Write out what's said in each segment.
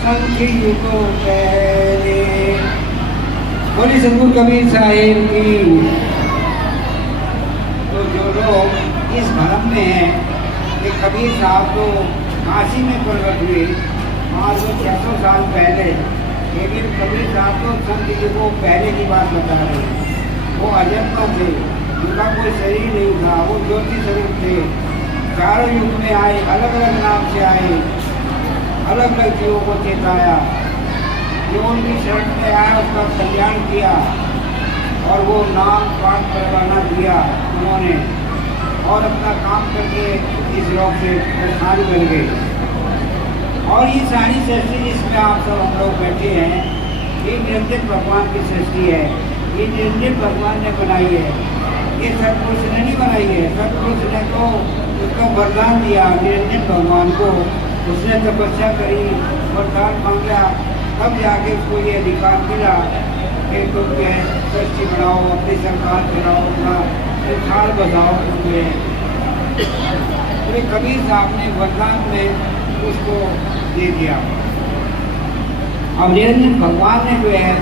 संख युगों पहले। बोली सतगुरु कबीर साहिब की। तो जो लोग इस भ्रम में हैं कि कबीर साहब तो काशी में प्रकट हुए 500-600 साल पहले, लेकिन कबीर साहब तो संत युगों पहले की बात बता रहे हैं। वो अजन्मा थे, उनका कोई शरीर नहीं था, वो ज्योति स्वरूप थे। चारों युग में आए, अलग अलग नाम से आए, अलग अलग जीवों को चेताया। जो उनकी शरण में आया उसका कल्याण किया और वो नाम पाठ करवाना दिया उन्होंने, और अपना काम करके इस लोक से प्रस्थान कर गए। और ये सारी सृष्टि जिसमें आप सब हम लोग बैठे हैं, ये निरंजन भगवान की सृष्टि है। ये निरंजन भगवान ने बनाई है, ये सतपुरुष ने नहीं बनाई है। सतपुरुष ने तो उसका वरदान दिया निरंजन भगवान को, उसने तपस्या करी, वरदान मांगा, तब जाके उसको ये अधिकार मिला कि तुम जो है सृष्टि बनाओ, अपनी सरकार चलाओ, अपना संसार बसाओ तुम जो है। तो कबीर साहब ने वरदान में उसको दे दिया। अब निरंजन भगवान ने जो है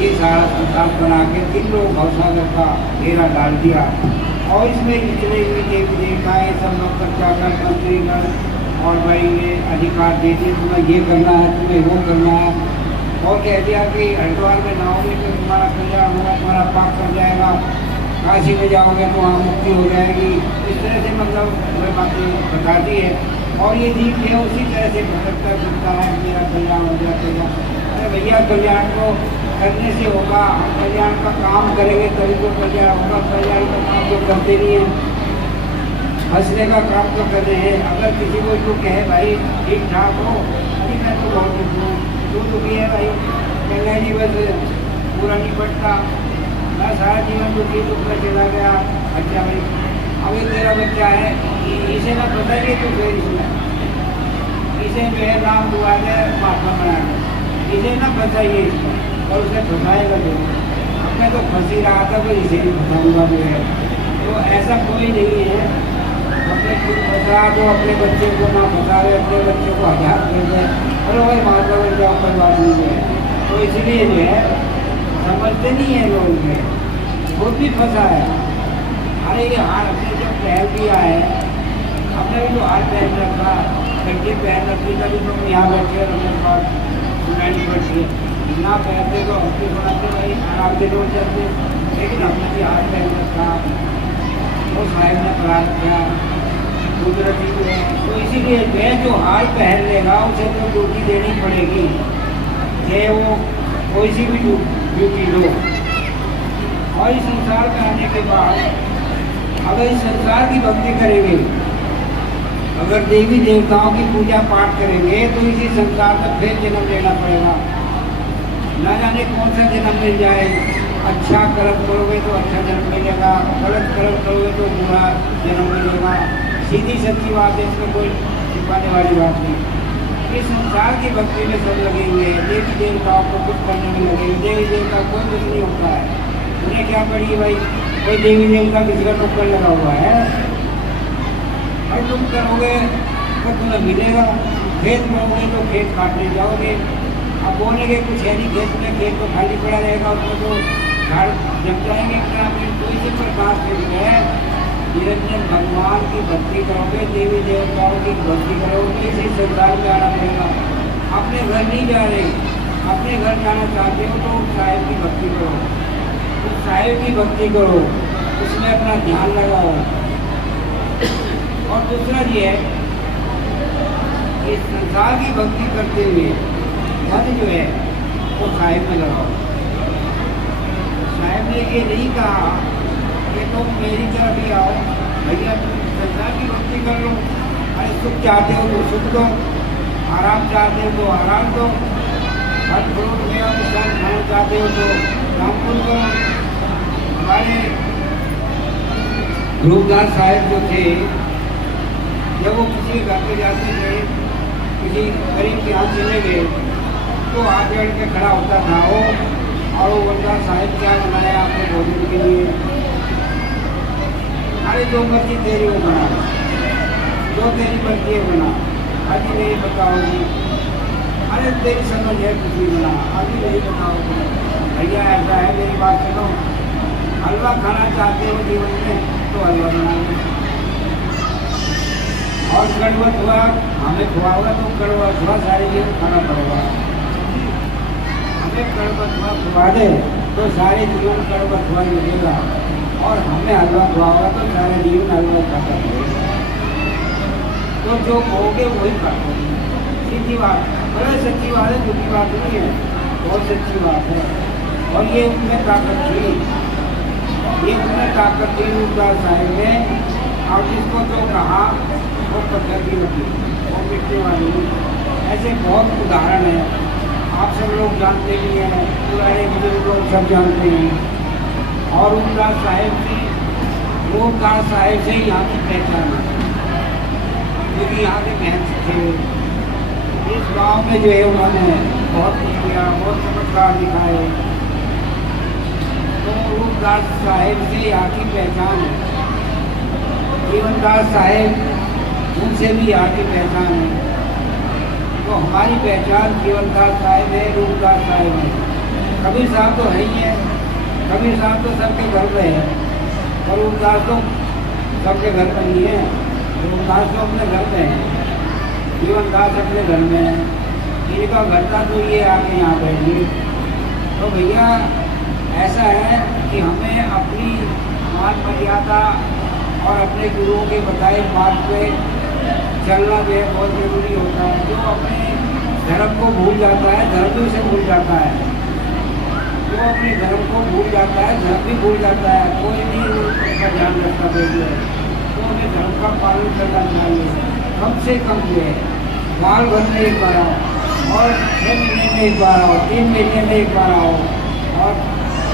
ये सारा संसार बना के 3 लोग भवसागर का घेरा डाल दिया, और इसमें जितने भी देवी देवताएँ सब लोग प्रचाकर मंत्रीगण और भाई ये अधिकार दे दिए, तुम्हें ये करना है, तुम्हें वो करना है, और कह दिया कि हरिद्वार में जाओगे तो तुम्हारा कल्याण होगा, तुम्हारा पाप कर जाएगा, काशी में जाओगे तो वहाँ मुक्ति हो जाएगी। इस तरह से मतलब वह बातें बताती है, और ये जीव है उसी तरह से भटकता फिरता है, मेरा कल्याण हो जाएगा। अरे भैया, कल्याण को करने से होगा, हम कल्याण का काम करेंगे तभी तो कल्याण होगा। कल्याण का काम तो करते नहीं है, हंसने का काम तो कर रहे हैं। अगर किसी को जो कहे भाई ठीक ठाक हो, अभी मैं तो बहुत दुख हूँ, तू दुखी है भाई, कहना जी बस पूरा नहीं पड़ता, मैं सारा जीवन दुखी दुख में चला गया। अच्छा भाई, अभी तेरा बच्चा है, इसे ना बताइए तो फिर इसे जो है नाम दुआ दे, महात्मा बना दे, इसे ना फंसाइए इसको, और उसे फंसाएगा जो। अब मैं तो फंस ही रहा था, फिर इसे भी फंसाऊँगा जो है। तो ऐसा कोई नहीं है, अपने खुद फंसा दो, अपने बच्चे को ना फंसावे, अपने बच्चे को आजाद कर दे, अरे भाई महात्मा बन जाओ, कोई बात नहीं है। तो इसलिए जो है समझते नहीं है लोग, में खुद भी फंसा है। अरे ये हार अपने जब पहन दिया है, हमने भी तो हार पहन रखा, गड्ढे पहन रखी, तभी तुम यहाँ बैठे और हमारे पास सुनाई पड़ती है। ना पहनते तो हम भी सुनाते भाई आराम से रोड चलते, लेकिन हमने भी हार पहन रखा, वो साहिब ने करा रखा कुदरती को। तो इसीलिए वह जो हार पहन लेगा उसे तो ड्यूटी देनी पड़ेगी, चाहे वो कोई सी भी ड्यूटी लो। और इस संसार में आने के बाद अगर इस संसार की भक्ति करेंगे, अगर देवी देवताओं की पूजा पाठ करेंगे, तो इसी संसार में फिर जन्म लेना पड़ेगा। न जाने कौन सा जन्म मिल जाए। अच्छा कर्म करोगे तो अच्छा जन्म मिलेगा, गलत कर्म करोगे तो बुरा जन्म मिलेगा। सीधी सच्ची बात है, इसमें कोई छिपाने वाली बात नहीं। इस संसार की भक्ति में सब लगे हुए हैं, देवी देवताओं को कुछ करने में लगे हुए। देवी देवता कोई कुछ नहीं होता है, उन्हें क्या पड़ी भाई, कोई देवी देवता किसी का टुक्कर लगा हुआ है। और तुम करोगे तो तुम्हें मिलेगा, खेत बोओगे तो खेत काटने जाओगे। अब बोने के कुछ है नहीं खेत में, खेत तो खाली पड़ा रहेगा, उसमें तो झाड़ जम जाएंगे ग्रामीण। तो इसी प्रकार से जो है निरंजन भगवान की भक्ति करोगे, देवी देवताओं की भक्ति करोगे, इसी संसार में आना पड़ेगा। अपने घर नहीं जा रहे, अपने घर जाना चाहते हो तो साहिब की भक्ति करो, उस साहिब की भक्ति करो, उसमें अपना ध्यान लगाओ। और दूसरा ये है कि संसार की भक्ति करते हुए मन जो है वो साहिब में लगाओ। साहिब ने ये नहीं कहा कि तुम मेरी तरफ ही आओ, भैया तुम संसार की भक्ति कर लो, अरे सुख चाहते हो तो सुख दो, आराम चाहते हो तो आराम दो, फल फ्रूट में विश्राम खाना चाहते हो तो रामपुर करो। हमारे रूपदास साहिब जो थे, जब वो किसी घर पे जाते थे, किसी गरीब के यहाँ चले गए तो हाथ जोड़ के खड़ा होता था वो, और वो बोलता साहिब क्या बनाया आपने भोजन के लिए। अरे जो मर्जी तेरी वो बना, जो तेरी मर्जी है बना, आज मेरी बताओगी। अरे तेरी समझ है कुछ भी बना, अभी नहीं बताओ भैया ऐसा है, मेरी बात सुनो। हलवा खाना चाहते हो जीवन में तो हलवा बना लो, और कड़वा थोड़ा हमें खुआओगा तो कड़वा थोड़ा सारे जीवन खाना पड़ेगा। हमें कड़वा थोड़ा खुआ दे तो सारे जीवन कड़वा थोड़ा मिलेगा, और हमें हलवा खुआओगा तो सारे जीवन हलवा खाता रहेगा। तो जो कहोगे वही खाओगे, सीधी बात, बड़े सच्ची बात है, दुखी बात नहीं है, बहुत सच्ची बात है। और ये उनमें ताकत थी, ये उनमें ताकत थी रूपदास साहिब में। और जिसको जो कहा वो पत्थर की होती, वो मिटने वाली। ऐसे बहुत उदाहरण है, आप सब लोग जानते भी हैं, पुराने बुजुर्ग लोग सब जानते हैं। और रूपदास साहिब से यहाँ की पहचान है, क्योंकि यहाँ के महंत थे। इस गांव में जो है उन्होंने बहुत कुछ किया, बहुत चमत्कार दिखाए। तो रूपदास साहिब से यहाँ की पहचान है। जीवनदास साहिब उनसे भी यहाँ की पहचान है। तो हमारी पहचान जीवनदास साहिब है, रूपदास साहिब है। कबीर साहब तो है ही है, कबीर साहब तो सबके घर में है, और रूपदास तो सबके घर पर नहीं है। रूपदास तो अपने घर में है, जीवनदास अपने घर में है। इनका घर था तो ये आके यहाँ बैठिए। तो भैया ऐसा है कि हमें अपनी मान मर्यादा और अपने गुरुओं के बताए मार्ग पे चलना जो है बहुत जरूरी होता है। जो अपने धर्म को भूल जाता है, धर्म भी उसे भूल जाता है। जो अपने धर्म को भूल जाता है, धर्म भी भूल जाता है। कोई नहीं उसका ध्यान रखता है, तो हमें धर्म का पालन करना चाहिए। कम से कम जो है साल भर में एक बार आओ, और 6 महीने में एक बार आओ, 3 महीने में एक बार आओ, और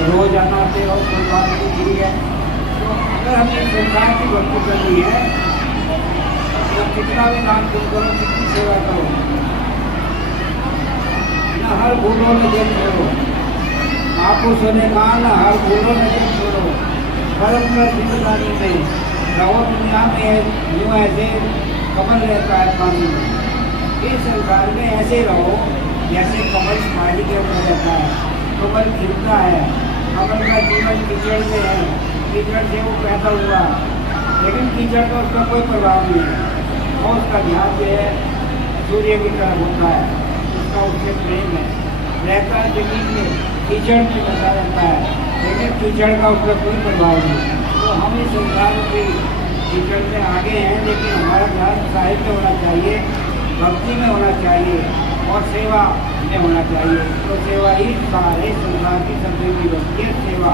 रोजाना आते हो कोई बात नहीं, ठीक है। तो अगर हमें संसार की भक्ति करनी है तो कितना भी दान पुण्य करो, कितनी सेवा करो, न हर भूलों में जल छोड़ो, आपको सुने कहा न हर भूलों में जल छोड़ो, कर्म कर जिंदगानी में रहो दुनिया में यूँ ऐसे कमल रहता है पानी में। इस संसार में ऐसे रहो जैसे कमल पानी के अंदर रहता है, कमल खिलता है। कमल का जीवन कीचड़ में है, कीचड़ से वो पैदा हुआ, लेकिन कीचड़ का उसका कोई प्रभाव नहीं है। और उसका ध्यान जो है सूर्य की तरफ होता है, उसका उससे प्रेम है, रहता है जमीन में, कीचड़ में बसा रहता है, लेकिन कीचड़ का उसका कोई प्रभाव नहीं। तो हम इस संसार की कीचड़ में आगे हैं, लेकिन हमारा ध्यान साहित्य होना चाहिए, भक्ति में होना चाहिए, और सेवा में होना चाहिए। तो सेवा ही सारे संसार की सबसे बड़ी वस्तु है, सेवा।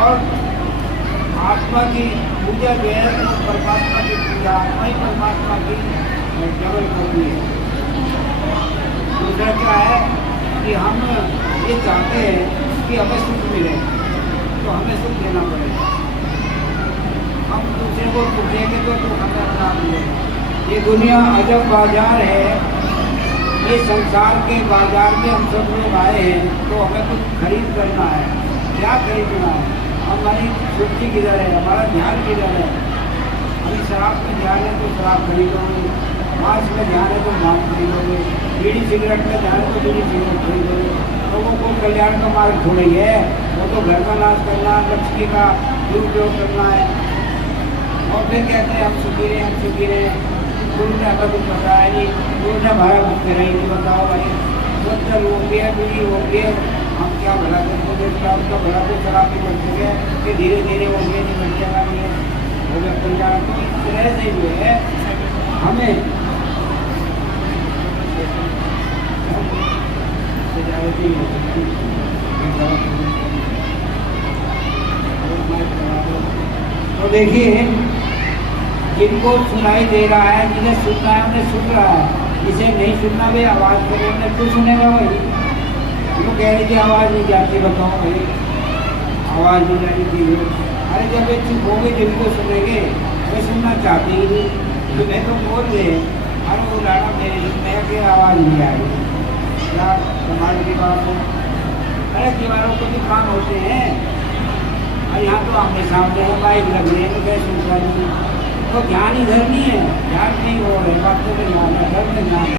और आत्मा की पूजा जो है तो परमात्मा की पूजा, आत्मा ही परमात्मा की केवल करती है। दूसरा क्या है कि हम ये चाहते हैं कि हमें सुख मिले, तो हमें सुख देना पड़ेगा। हम दूसरे को सुख देंगे तो हमें अपना मिलेगा। ये दुनिया अजब बाजार है, ये संसार के बाजार में हम सब लोग आए हैं, तो हमें कुछ खरीद करना है। क्या खरीदना है? हमारी सुर्खी किधर है, हमारा ध्यान किधर है? अभी शराब में ध्यान है तो शराब खरीदोगे, मांस में ध्यान है तो मांस खरीदोगे, बीड़ी सिगरेट में ध्यान है तो बीड़ी सिगरेट खरीदोगे। लोगों को कल्याण का मार्ग थोड़ी है, वो तो घर का नाश करना, लक्ष्मी का दुरुपयोग करना है। और फिर कहते हैं हम सुखी रहे, हम सुखी रहे। गुरु ने अगर कुछ बताया नहीं, गुरु ने भाड़ा बुक कराई नहीं। बताओ भाई, बच्चल हो गया, बीड़ी हो गया, हम क्या भला करते थे? उसका भला तो शराब भी बढ़ सके कि धीरे धीरे हो गया, नहीं बढ़ जाएगा, नहीं हो गया कल्याण। तो इस तरह से जो है हमें तो देखिए, जिनको सुनाई दे रहा है, जिन्हें सुनना है उन्हें सुन रहा है, जिसे नहीं सुनना वे आवाज़ करे, उन्हें तो सुनेगा वही। वो कह रही थी आवाज़ नहीं जाती, बताओ भाई आवाज़ नहीं जानी चाहिए। अरे जब ये चुप हो गए, जिनको सुनेंगे वे सुनना चाहते ही नहीं। तो मैं तो बोल रहे अरे वो लाना मैं कि आवाज़ नहीं आई, क्या कमाल की बात है। अरे दीवारों को भी काम होते हैं, और यहाँ तो आमने सामने है, बाइक लग रही है, तो कैसे सुनता नहीं। तो ध्यान इधर नहीं है, ध्यान नहीं हो रहा है, बातों में ध्यान है, घर में ध्यान है।